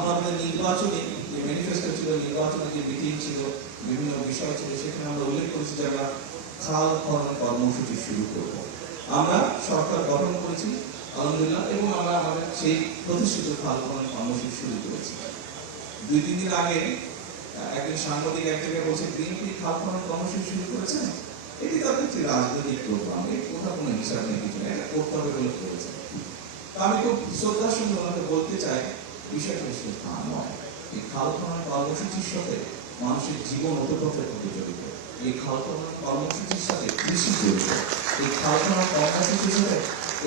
আমাদের নির্বাচনী যে ম্যানিফেস্টো ছিল, নির্বাচনী যে মিটিং ছিল, বিভিন্ন বিষয় ছিল, সেখানে আমরা উল্লেখ করেছি যে আমরা খাল খনন কর্মসূচি শুরু করব। আমরা সরকার গঠন করেছি আলহামদুলিল্লাহ, এবং আমরা আমাদের সেই প্রতিষ্ঠিত খাল খনন কর্মসূচি শুরু করেছি। 2-3 দিন আগে একজন সাংবাদিক এক জায়গায় বলছে বিএনপি খাল খনন কর্মসূচি শুরু করেছে। এটি তাদের একটি রাজনৈতিক প্রোগ্রাম, এই কোথাও কোনো হিসাব নেই, কিছু নেই, এটা করতে হবে বলে করেছে। আমি খুব শ্রদ্ধার সঙ্গে ওনাকে বলতে চাই, বিষয়টা আসলে তা নয়। এই খাল খনন কর্মসূচির সাথে মানুষের জীবন ওতপ্রোতভাবে জড়িত, এই খাল খনন কর্মসূচির সাথে কৃষি জড়িত, এই খাল খনন কর্মসূচির সাথে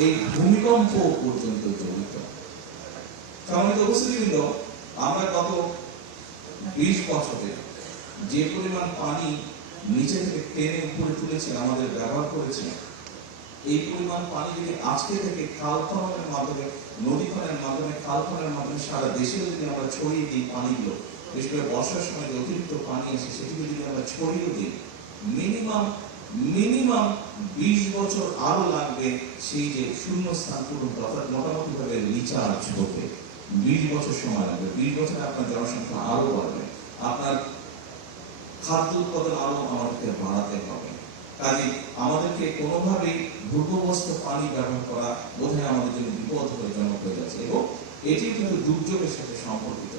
এই ভূমিকম্প পর্যন্ত জড়িত। সম্মানিত উপস্থিতিবৃন্দ, আমরা গত 20 বছরে যে পরিমাণ পানি নিচে থেকে টেনে উপরে তুলেছি, আমাদের ব্যবহার করেছি, এই পরিমাণ পানি যদি আজকে থেকে খাল খননের মাধ্যমে, নদী খননের মাধ্যমে, খাল খননের মাধ্যমে সারা দেশে যদি আমরা ছড়িয়ে দিই পানিগুলো, বিশেষ করে বর্ষার সময় যে অতিরিক্ত পানি আসে সেটিকে যদি আমরা ছড়িয়ে দিই, মিনিমাম 20 বছর আরো লাগবে সেই যে শূন্য স্থান পূরণ, অর্থাৎ মোটামুটি ভাবে রিচার্জ হতে 20 বছর সময় লাগবে। 20 বছরে আপনার জনসংখ্যা আরো বাড়বে, আপনার খাদ্য উৎপাদন আরো আমাদেরকে বাড়াতে হবে। কাজে আমাদেরকে কোনোভাবেই ভূগর্ভস্থ পানি ব্যবহার করা বোধহয় আমাদের জন্য বিপদজনক হয়ে যাচ্ছে, এবং এটি কিন্তু দুর্যোগের সাথে সম্পর্কিত।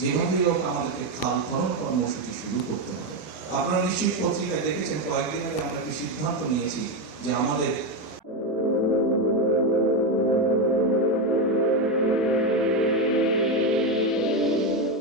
যেভাবেই হোক আমাদেরকে খাল খনন কর্মসূচি শুরু করতে হবে। আপনারা নিশ্চয়ই পত্রিকায় দেখেছেন, কয়েকদিন আগে আমরা একটি সিদ্ধান্ত নিয়েছি যে আমাদের